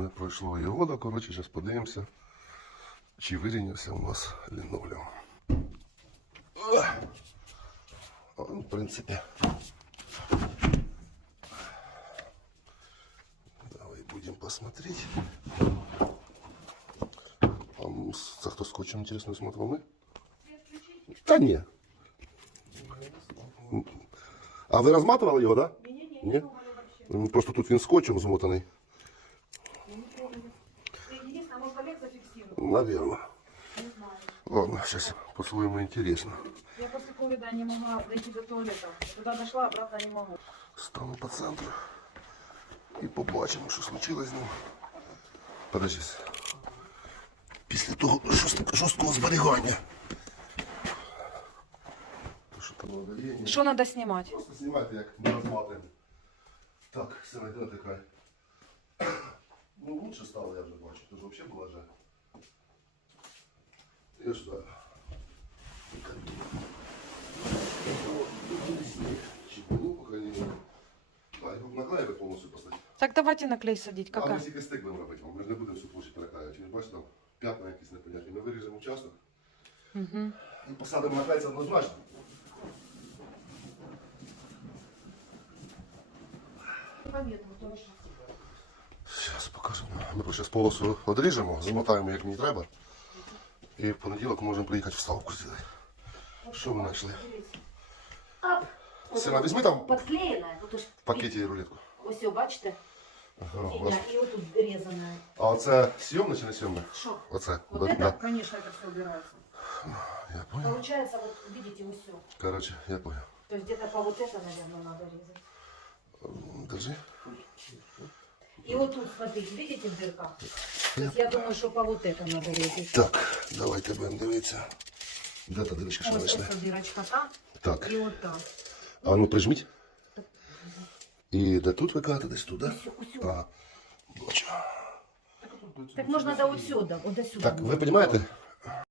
не пройшло і года. Коротше, зараз подивимося, чи вирівнявся у нас лінолеум. Ох. А, ну, В принципі. Давай будем посмотреть. А м, с- це хто скотчем, интересно, смотрел мы? Та ні. А ви розматували його, так? Да? Ні? Ну, Просто тут він скотчем змотаний. Единственное, может, Олег зафиксировал. Наверно. Не знаю. Ладно, сейчас по-своему интересно. Я после ковида не могла дойти до туалета. Туда дошла, обратно не могу. Стану по центру і побачимо, що случилось з ним. Подожди. Після того жорст- жорсткого зберігання. То що там надоєння? Что надо снимать? Просто знімайте, як ми розматуємо. Так, все, йди на той край. Ну, лучше стало, я вже бачу. Ти ж взагалі була же. Я ж знаю. Чи було, по крайней мере. А, його наклеїти повністю поставити. Так давайте на клей садить. А ми Какая? тільки стик будемо робити. Ми ж не будемо всю площадь переклеювати. Ви бачите, там п'ятна якісь непонятні. Ми виріжемо участок Угу. і посадимо на клей, це однозначно. Зараз покажемо. Ми зараз полосу одріжемо, замотаємо як мені треба. І в понеділок можемо приїхати вставку зробити. Що ви знайшли? Ап! Сина, візьми там Подклеєна. Отож, в пакеті рулетку. Ось, о, бачите? Ага, у Фігня. вас. І отут різана. А оце сйомне чи не сйомне? Що? Оце. Вот Да, это? да. Конечно, это все убирается. Я понял. Получается, вот видите, вот все. Короче, я понял. То есть где-то по вот это, наверное, надо резать. М, Держи. И вот тут, смотрите, видите дырка? То есть я думаю, что по вот это надо резать. Так, давайте будемо дивитися. Де та дирочка, що Ось знайшли? эта дырочка там Так. и вот там. А ну прижміть. І де тут ви кажете, десь тут, да? Усё, усё. А, бачу. Так можно до вот сюда, вот до сюда. Так, ви розумієте?